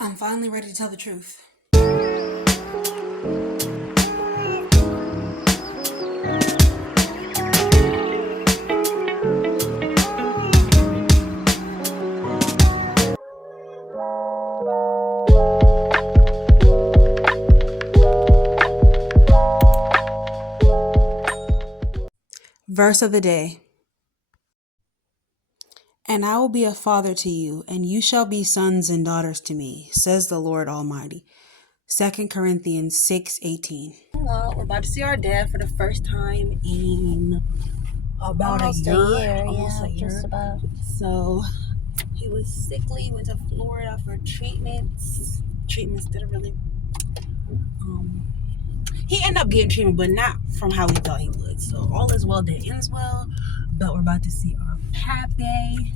I'm finally ready to tell the truth. Verse of the day. And I will be a father to you, and you shall be sons and daughters to me, says the Lord Almighty. 2 Corinthians 6:18. Well, we're about to see our dad for the first time in about almost a year. Almost a year. Just about. So he was sickly, went to Florida for treatments that are really he ended up getting treatment, but not from how we thought he would. So all is well that ends well. But we're about to see our pappy,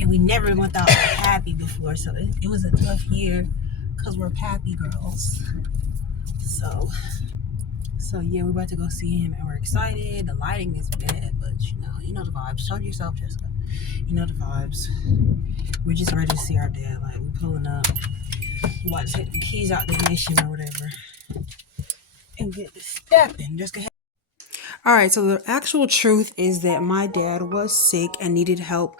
and we never went out happy before, so it was a tough year because we're pappy girls. So yeah, we're about to go see him, and we're excited. The lighting is bad, but you know the vibes. Show yourself, Jessica. You know the vibes. We're just ready to see our dad. Like, we're pulling up. We about to take the keys out the ignition or whatever and get the stepping. Just go ahead. All right, so the actual truth is that my dad was sick and needed help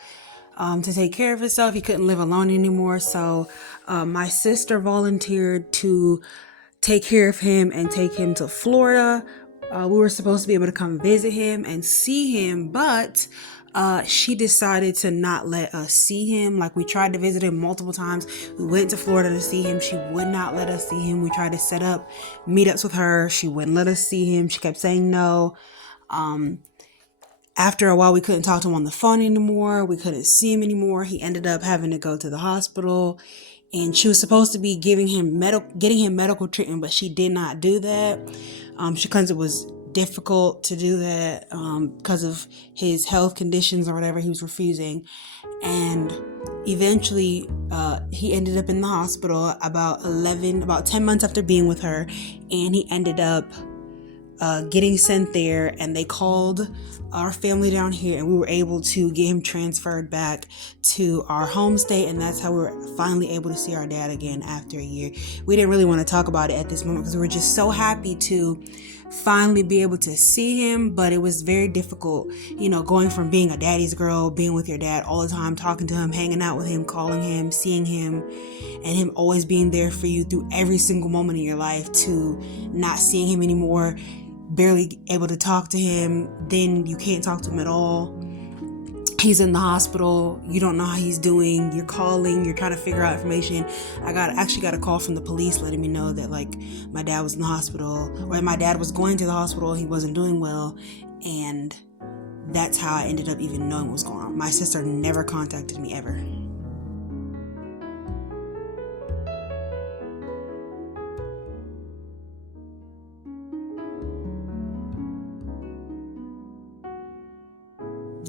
to take care of himself. He couldn't live alone anymore. So my sister volunteered to take care of him and take him to Florida. We were supposed to be able to come visit him and see him, but she decided to not let us see him. Like, we tried to visit him multiple times. We went to Florida to see him. She would not let us see him. We tried to set up meetups with her. She wouldn't let us see him. She kept saying no. After a while, we couldn't talk to him on the phone anymore. We couldn't see him anymore. He ended up having to go to the hospital, and she was supposed to be getting him medical treatment, but she did not do that. Because it was difficult to do that because of his health conditions or whatever. He was refusing, and eventually he ended up in the hospital about 10 months after being with her, and he ended up getting sent there, and they called our family down here, and we were able to get him transferred back to our home state, and that's how we were finally able to see our dad again after a year. We didn't really want to talk about it at this moment because we were just so happy to finally be able to see him, but it was very difficult, going from being a daddy's girl, being with your dad all the time, talking to him, hanging out with him, calling him, seeing him, and him always being there for you through every single moment in your life, to not seeing him anymore, barely able to talk to him. Then you can't talk to him at all. He's in the hospital. You don't know how he's doing. You're calling. You're trying to figure out information. I actually got a call from the police letting me know that, like, my dad was in the hospital, or my dad was going to the hospital. He wasn't doing well, and that's how I ended up even knowing what was going on. My sister never contacted me ever.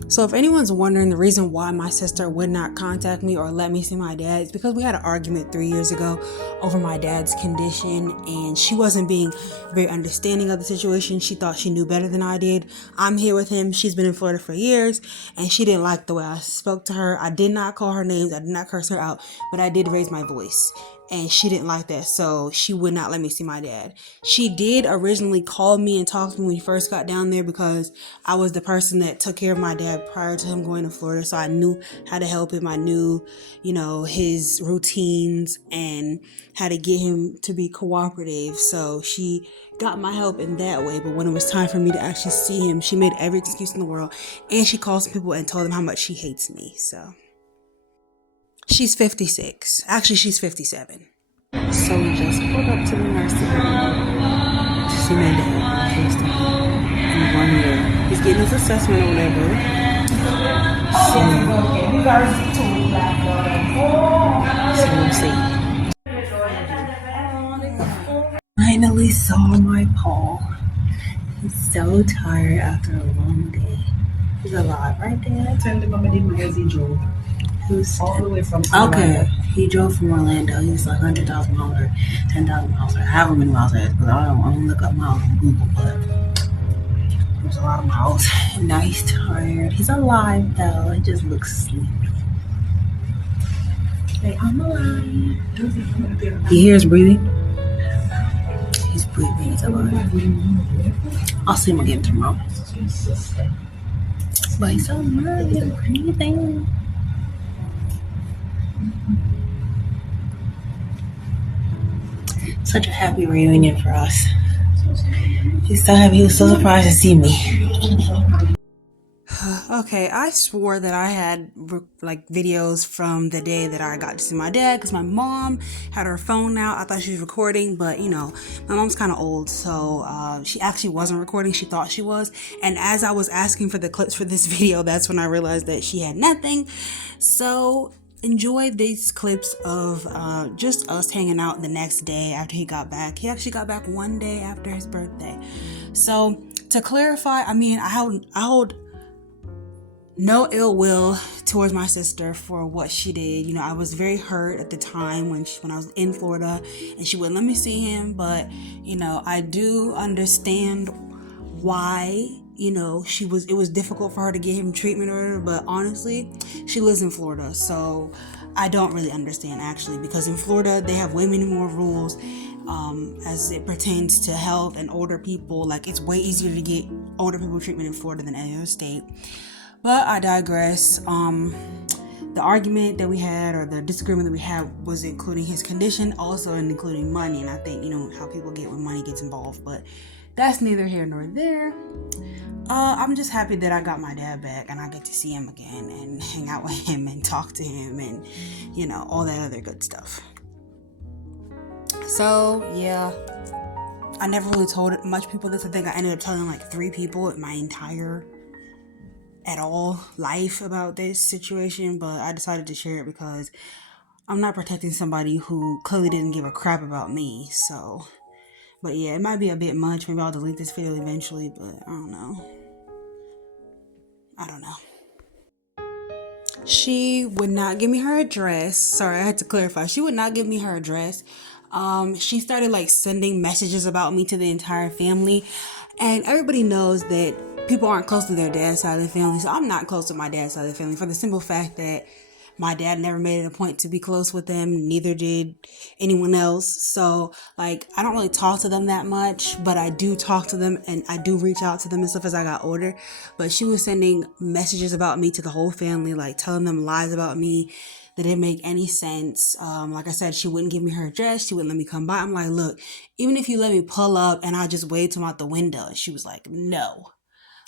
So if anyone's wondering the reason why my sister would not contact me or let me see my dad, it's because we had an argument 3 years ago over my dad's condition, and she wasn't being very understanding of the situation. She thought she knew better than I did. I'm here with him. She's been in Florida for years, and she didn't like the way I spoke to her. I did not call her names. I did not curse her out, but I did raise my voice, and she didn't like that, so she would not let me see my dad. She did originally call me and talk to me when we first got down there, because I was the person that took care of my dad prior to him going to Florida, so I knew how to help him. I knew, his routines and how to get him to be cooperative, so she got my help in that way. But when it was time for me to actually see him, she made every excuse in the world, and she called some people and told them how much she hates me. So she's 56. Actually, she's 57. So we just pulled up to the nursing home to see my dad. I'm going here. He's getting his assessment or whatever. So we'll see. Finally saw my Paul. He's so tired after a long day. He's alive, right, Dad? Tell them Mama didn't because he drove. All the way from Orlando. Okay, he drove from Orlando. He's like 100,000 miles or 10,000 miles or however many miles it is, because I don't look up miles on Google, but there's a lot of miles. And now he's tired. He's alive though. He just looks sleepy. Say, I'm alive. You hear us breathing? He's breathing. He's alive. I'll see him again tomorrow. But he's so alive. He's breathing. Such a happy reunion for us. He's so happy. He was so surprised to see me. Okay, I swore that I had like videos from the day that I got to see my dad because my mom had her phone out. I thought she was recording, but my mom's kind of old, so she actually wasn't recording. She thought she was. And as I was asking for the clips for this video, that's when I realized that she had nothing. So enjoy these clips of just us hanging out the next day after he got back. He actually got back one day after his birthday. So to clarify, I hold no ill will towards my sister for what she did. I was very hurt at the time when I was in Florida and she wouldn't let me see him. But I do understand why it was difficult for her to get him treatment or whatever. But honestly, she lives in Florida, so I don't really understand actually, because in Florida they have way many more rules as it pertains to health and older people. Like, it's way easier to get older people treatment in Florida than any other state. But I digress. The argument that we had, or the disagreement that we had, was including his condition, also including money. And I think, how people get when money gets involved. But that's neither here nor there. I'm just happy that I got my dad back and I get to see him again and hang out with him and talk to him and, all that other good stuff. So, yeah. I never really told much people this. I think I ended up telling like 3 people in my entire at all life about this situation, but I decided to share it because I'm not protecting somebody who clearly didn't give a crap about me. So, but yeah, it might be a bit much. Maybe I'll delete this video eventually, but I don't know. She would not give me her address. Sorry, I had to clarify. She would not give me her address. She started like sending messages about me to the entire family, and everybody knows that people aren't close to their dad's side of the family. So I'm not close to my dad's side of the family for the simple fact that my dad never made it a point to be close with them. Neither did anyone else. So like, I don't really talk to them that much, but I do talk to them and I do reach out to them and stuff as I got older. But she was sending messages about me to the whole family, like telling them lies about me that didn't make any sense. Like I said, she wouldn't give me her address. She wouldn't let me come by. I'm like, look, even if you let me pull up and I just waved him out the window. And she was like, no.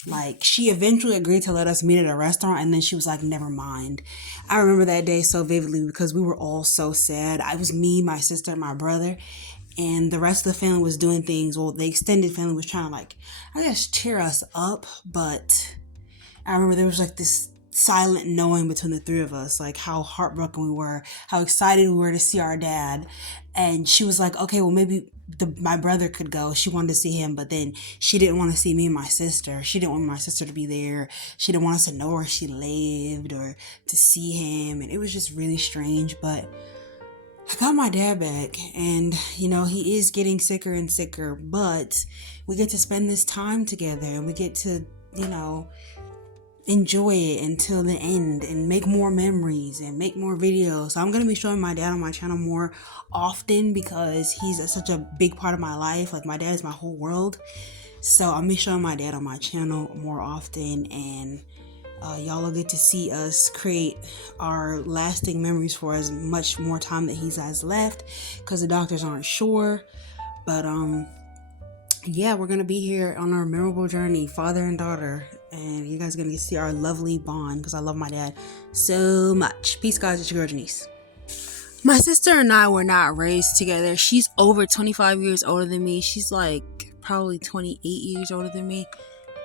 Like, she eventually agreed to let us meet at a restaurant, and then she was like, never mind. I remember that day so vividly because we were all so sad. I was me, my sister, and my brother, and the rest of the family was doing things. Well, the extended family was trying to, like, I guess, cheer us up, but I remember there was like this silent knowing between the 3 of us, like how heartbroken we were, how excited we were to see our dad. And she was like, okay, well, maybe my brother could go. She wanted to see him, but then she didn't want to see me and my sister. She didn't want my sister to be there. She didn't want us to know where she lived or to see him. And it was just really strange. But I got my dad back, and he is getting sicker and sicker, but we get to spend this time together and we get to enjoy it until the end and make more memories and make more videos. So I'm going to be showing my dad on my channel more often because he's such a big part of my life. Like, my dad is my whole world. So I'm going to be showing my dad on my channel more often, and y'all will get to see us create our lasting memories for as much more time that he has left, because the doctors aren't sure. But yeah, we're gonna be here on our memorable journey, father and daughter, and you guys are gonna get to see our lovely bond because I love my dad so much. Peace, guys. It's your girl Janice. My sister and I were not raised together. She's over 25 years older than me. She's like probably 28 years older than me.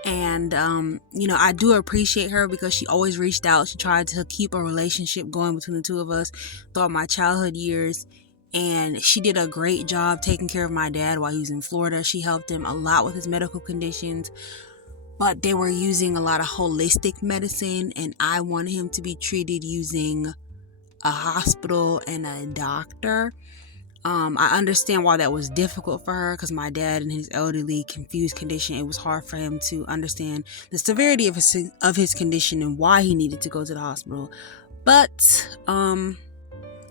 And I do appreciate her because she always reached out. She tried to keep a relationship going between the 2 of us throughout my childhood years. And she did a great job taking care of my dad while he was in Florida. She helped him a lot with his medical conditions, but they were using a lot of holistic medicine, and I wanted him to be treated using a hospital and a doctor. I understand why that was difficult for her, because my dad and his elderly, confused condition, it was hard for him to understand the severity of his condition and why he needed to go to the hospital. But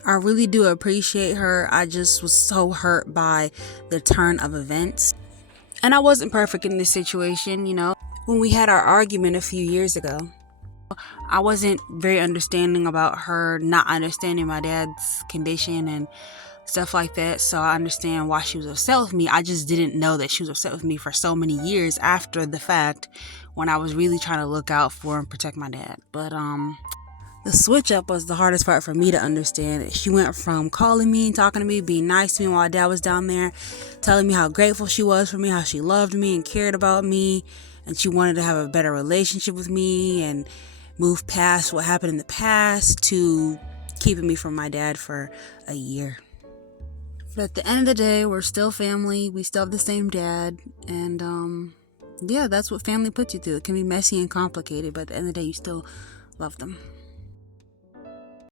I really do appreciate her. I just was so hurt by the turn of events. And I wasn't perfect in this situation, When we had our argument a few years ago, I wasn't very understanding about her not understanding my dad's condition and stuff like that. So I understand why she was upset with me. I just didn't know that she was upset with me for so many years after the fact, when I was really trying to look out for and protect my dad. But the switch up was the hardest part for me to understand. She went from calling me, talking to me, being nice to me while dad was down there, telling me how grateful she was for me, how she loved me and cared about me, and she wanted to have a better relationship with me and move past what happened in the past, to keeping me from my dad for a year. But at the end of the day, we're still family. We still have the same dad. And yeah, that's what family puts you through. It can be messy and complicated, but at the end of the day, you still love them.